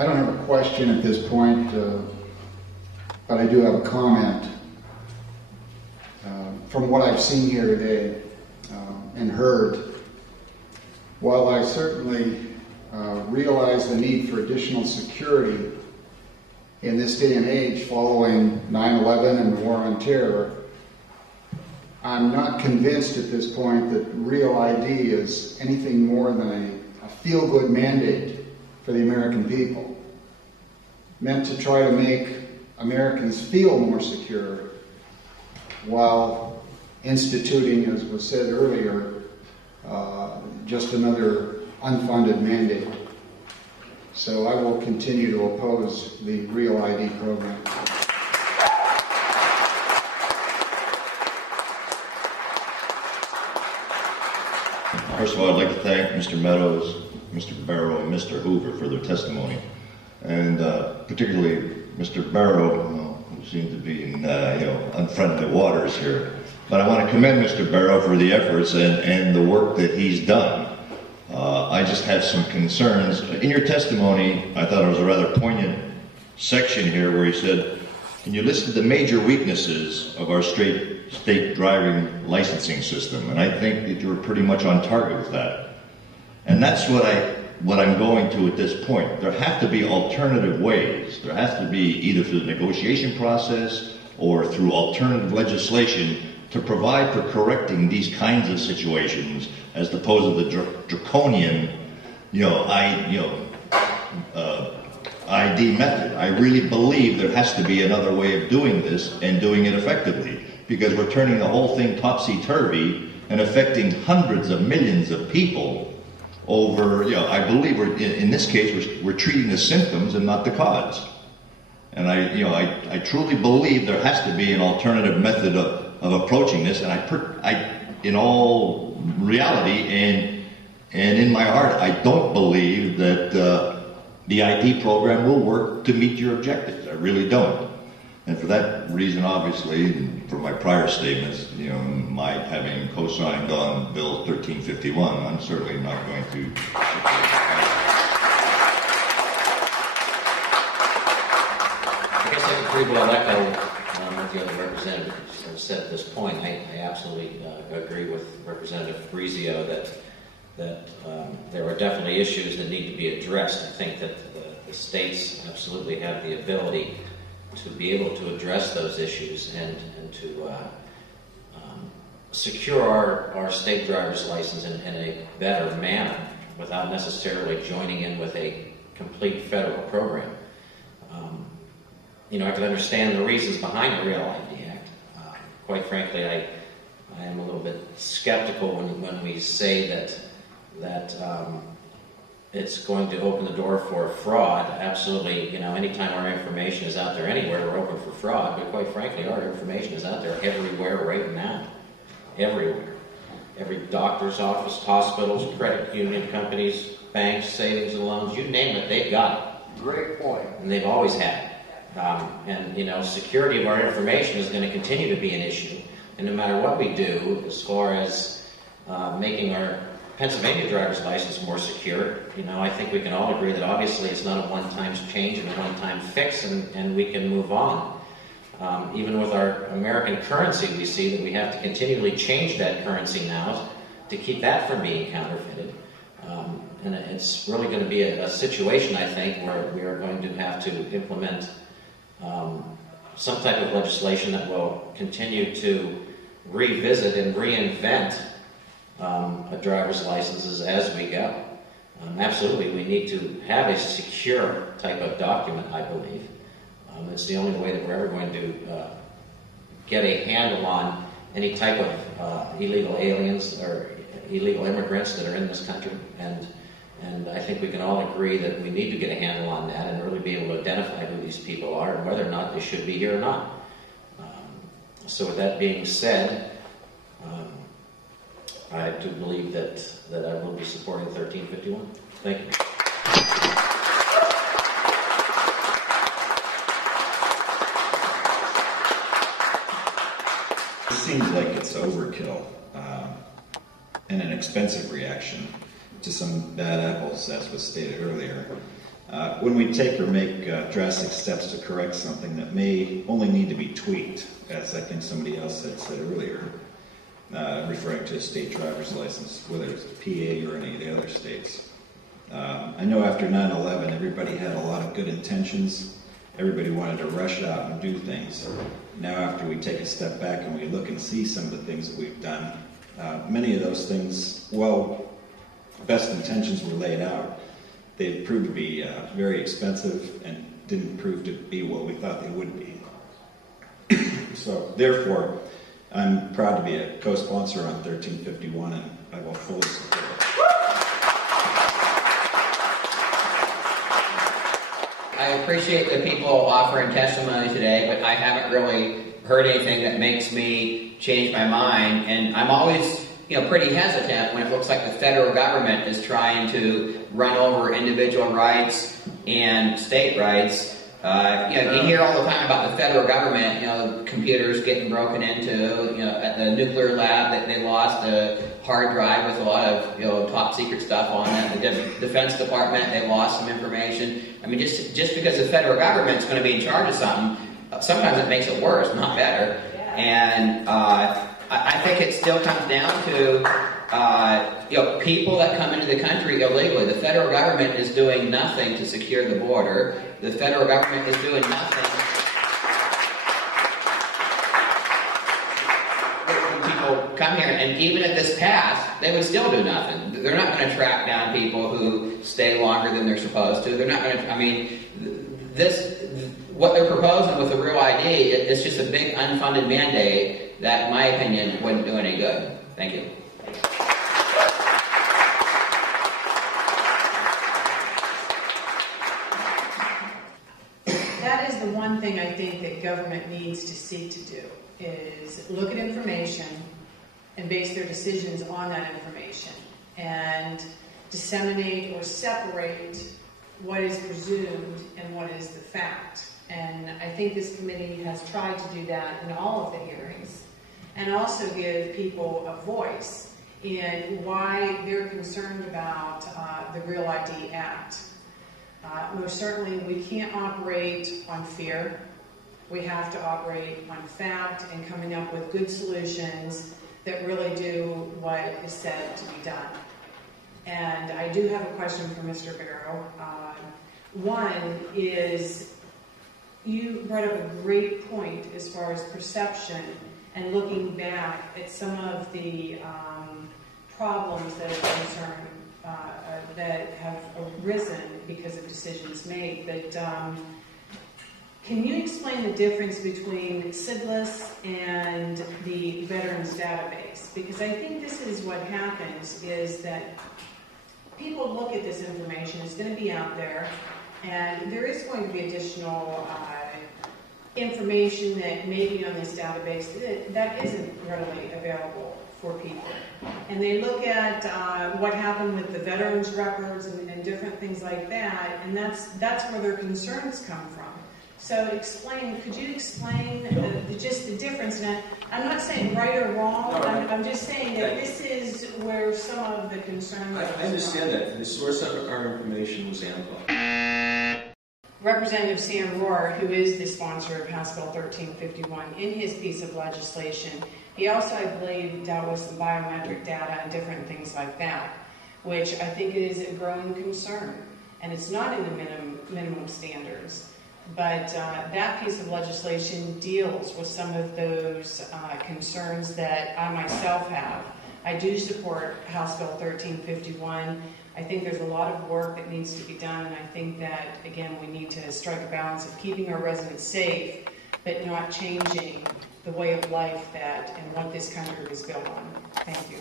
I don't have a question at this point, but I do have a comment. From what I've seen here today and heard, while I certainly realize the need for additional security in this day and age following 9/11 and the War on Terror, I'm not convinced at this point that Real ID is anything more than a feel-good mandate for the American people, meant to try to make Americans feel more secure while instituting, as was said earlier, just another unfunded mandate. So I will continue to oppose the Real ID program. First of all, I'd like to thank Mr. Meadows, Mr. Barrow, and Mr. Hoover for their testimony, and particularly Mr. Barrow, who seemed to be in unfriendly waters here. But I want to commend Mr. Barrow for the efforts and the work that he's done. I just have some concerns. In your testimony, I thought it was a rather poignant section here where he said, "Can you list the major weaknesses of our state driving licensing system?" And I think that you're pretty much on target with that. And that's what I'm going to at this point. There have to be alternative ways. There has to be either through the negotiation process or through alternative legislation to provide for correcting these kinds of situations, as opposed to the draconian, ID method. I really believe there has to be another way of doing this and doing it effectively, because we're turning the whole thing topsy-turvy and affecting hundreds of millions of people over, I believe in this case, we're treating the symptoms and not the cause. And I truly believe there has to be an alternative method of approaching this, and I in all reality and in my heart, I don't believe that the ID program will work to meet your objectives. I really don't. And for that reason, obviously, and for my prior statements, my having co-signed on Bill 1351, I'm certainly not going to. I guess I can pretty well echo what the other representatives have said at this point. I absolutely agree with Representative Fabrizio that there are definitely issues that need to be addressed. I think that the states absolutely have the ability to be able to address those issues and to secure our state driver's license in a better manner without necessarily joining in with a complete federal program. I can understand the reasons behind the Real ID Act. Quite frankly, I am a little bit skeptical when we say that it's going to open the door for fraud. Absolutely, anytime our information is out there anywhere, we're open for fraud. But quite frankly, our information is out there everywhere right now. Everywhere. Every doctor's office, hospitals, credit union companies, banks, savings and loans, you name it, they've got it. Great point. And they've always had it. Security of our information is going to continue to be an issue. And no matter what we do, as far as making our Pennsylvania driver's license more secure, I think we can all agree that obviously it's not a one-time change and a one-time fix, and we can move on. Even with our American currency, we see that we have to continually change that currency now to keep that from being counterfeited. And it's really going to be a situation, I think, where we are going to have to implement some type of legislation that will continue to revisit and reinvent driver's licenses as we go. Absolutely, we need to have a secure type of document, I believe. It's the only way that we're ever going to get a handle on any type of illegal aliens or illegal immigrants that are in this country. And I think we can all agree that we need to get a handle on that and really be able to identify who these people are and whether or not they should be here or not. So with that being said, I do believe that I will be supporting 1351. Thank you. It seems like it's overkill and an expensive reaction to some bad apples, as was stated earlier. When we take or make drastic steps to correct something that may only need to be tweaked, as I think somebody else had said earlier, referring to a state driver's license, whether it's PA or any of the other states. I know after 9/11, everybody had a lot of good intentions. Everybody wanted to rush out and do things. Now after we take a step back and we look and see some of the things that we've done, many of those things, well, best intentions were laid out. They proved to be very expensive and didn't prove to be what we thought they would be. So therefore, I'm proud to be a co-sponsor on 1351, and I will fully support it. I appreciate the people offering testimony today, but I haven't really heard anything that makes me change my mind. And I'm always, pretty hesitant when it looks like the federal government is trying to run over individual rights and state rights. You hear all the time about the federal government, computers getting broken into, at the nuclear lab that they lost a hard drive with a lot of, top secret stuff on it. The Defense Department, they lost some information. I mean, just because the federal government's going to be in charge of something, sometimes it makes it worse, not better. And I think it still comes down to, people that come into the country illegally. The federal government is doing nothing to secure the border. The federal government is doing nothing. When people come here, and even if this passed, they would still do nothing. They're not going to track down people who stay longer than they're supposed to. They're not going to, what they're proposing with the Real ID, it's just a big unfunded mandate that, in my opinion, wouldn't do any good. Thank you. That is the one thing I think that government needs to seek to do, is look at information and base their decisions on that information and disseminate or separate what is presumed and what is the fact. And I think this committee has tried to do that in all of the hearings, and also give people a voice in why they're concerned about the Real ID Act. Most certainly, we can't operate on fear. We have to operate on fact and coming up with good solutions that really do what is said to be done. And I do have a question for Mr. Barrow. One is, you brought up a great point as far as perception and looking back at some of the problems that have arisen because of decisions made. But can you explain the difference between SIDLIS and the Veterans Database? Because I think this is what happens, is that people look at this information, it's going to be out there, and there is going to be additional information that may be on this database that isn't readily available for people. And they look at what happened with the veterans' records and different things like that, and that's where their concerns come from. So could you explain just the difference? And I'm not saying right or wrong, I'm just saying that this is where some of the concerns are. I understand that. The source of our information was Amazon. Representative Sam Rohrer, who is the sponsor of House Bill 1351, in his piece of legislation, he also, I believe, dealt with some biometric data and different things like that, which I think is a growing concern. And it's not in the minimum standards. But that piece of legislation deals with some of those concerns that I myself have. I do support House Bill 1351. I think there's a lot of work that needs to be done, and I think that, again, we need to strike a balance of keeping our residents safe, but not changing the way of life and what this country is built on. Thank you.